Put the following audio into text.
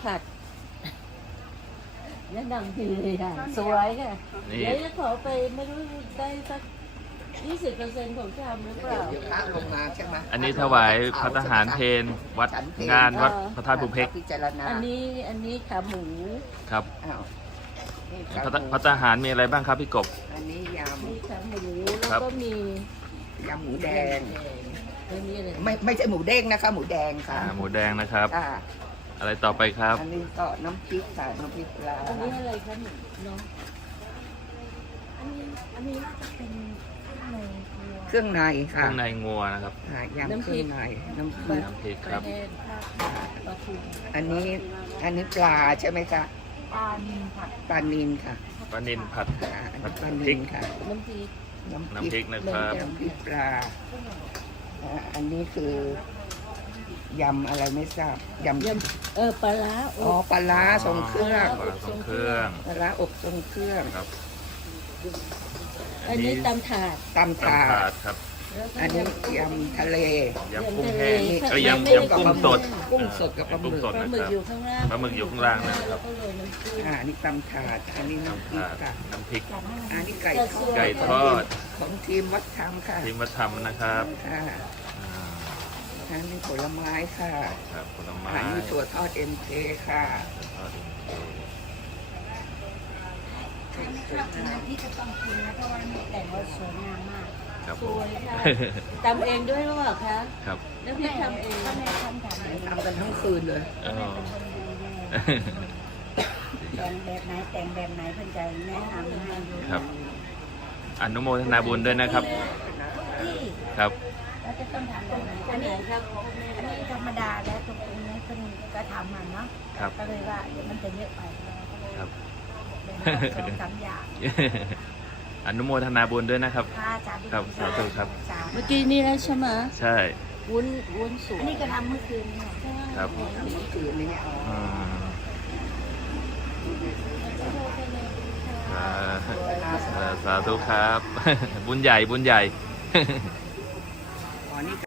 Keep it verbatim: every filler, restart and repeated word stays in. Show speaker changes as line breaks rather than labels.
ผัดแนะนำดีเลยค่ะสวยค่ะ
นี่
เดี๋ยวจะขอไปไม่รู้ได้สักยี่สิบเปอร์เซ็นต์ของชามหรือเปล่า
เดี๋ยวพระลงมาใช่ไหม
อันนี้ถวายพระทหารเพนวัดงานวัดพระธาตุภูเพก
พิจารณา
อันนี้อันนี้ขาหมู
ครับ
อ้าวนี่
พระ
ขาหมู
พระทหารมีอะไรบ้างครับพี่กบ
อันนี้ย
มีขาหมูแล้
ครั
ว
บ
ก็มี
ำยำหมูแดง
แล้วนี่อะไร
ไม่ไม่ใช่หมูเด้งนะคะ หมูแดงค่ะ
อ่าหมูแดงนะครับ
อ่า
อะไรต่อไปครับ
อันนี้ก็น้ำพริกค่ะน้ำพริกปลา
อันนี้อะไรคะน้อง
อันนี้อันนี้น่าจะเป็นข้างในครัว
เครื่องใน
เค
ค่ะ
รื่องในงัวนะครับ
อ่ายำเครื่องในน้ำพริก
น้ำพริก
ป
ค
ลา
รับ
แห้งปลาทู
อันนี้อันนี้ปลาใช่ไหมคะ
ปลานิลผัด
ปลานินค่ะ
ปลานิลผัด
อ่าอันนี้ปลานินค่ะ
น้ำพริก
น้ำ
น้ำพริกนะครับ
น้ำพริกปลาอ่าอันนี้คือยำอะไรไม่ทราบยำ
ยำเออปลาร้า
อ๋อปลาร้าทรงเครื่อง
ปลาทรงเครื่อง
ปลาร้าอบทรงเครื่อง
ครับ
อันนี้ตำถาด
ตำ
ตำ
ถา
ถา
ด
ดครับ
แล้วก็
อันนี้
ย
ยำทะเล
ยำกุ้งแห้ง
ำทะ
เอ้ย
เล
ยำ
ไม่ได้
ยำกุ้งสด
กุ้งสดกับปลาหมึก
กุ้งสด
ปลา
นะ
หมึ
ค
ก
รับ
อยู่ข้างล่าง
ปลาหมึกอยู่ข้างล่างนะค
แล้
รั
ว
บ
ก็โรยน้ำจิ้ม
อ่าอันนี้ตำถาด อันนี้น้ำพริก
ตำถาด
ค่ะ
น้ำพริก
จากนั้น
อันนี้ไก่ทอด
ไก่ทอด
ของทีมวัดธรรมค่ะ
ทีมวัฒนธรรมนะครับ
ค่ะ
อ่า
อันนี้ผลไม้ค่ะ
ครับผลไม้
อันนี้ถั่วทอดเอ็มเคค่ะ
ทอด
ชอบกินน้ำพริกก็ต้องกินนะเพราะว่ามันแต่งว่าสวยงามมาก
ครับ
ส
ผม
วยค่ะตำเองด้วยหรือเปล่าคะ
ครับ
น้ำพริกทำเอง
ก็แม่ทำกัน
ทำกันทั้งคืนเลย
อ๋อ
แต่งแบบไหนแต่งแบบไหนเพื่อนใจแนะนำให้ดู
ครับ อนุโมทนาบุญด้วยนะครับ
ที่
ครับ
เราจะต้องทำแบบไหน
อั
อั
น
น
ไหน
นี้
ครับ
อันนี้ธรรมดาแล้วตรงนี้เพิ่นก็ทำมันเนาะ
ครับ
ก็เลยว่าเดี๋ยวมันจะเยอะไป
ครับ
สองสามอย่าง
อนุโมทนาบุญด้วยนะครับ
ค่าจาน
ครับสาธุครับ
สา
เมื่อกี้นี่แล้วใช่ไหม
ใช่
วุ้นวุ้นสว
อั
ย
นนี้ก็ทำเมื่อคืนเนี่ย
ครับ
ทำทั้งคืนนี้
อืมอ่าสาธุครับ บุญใหญ่บุญใหญ่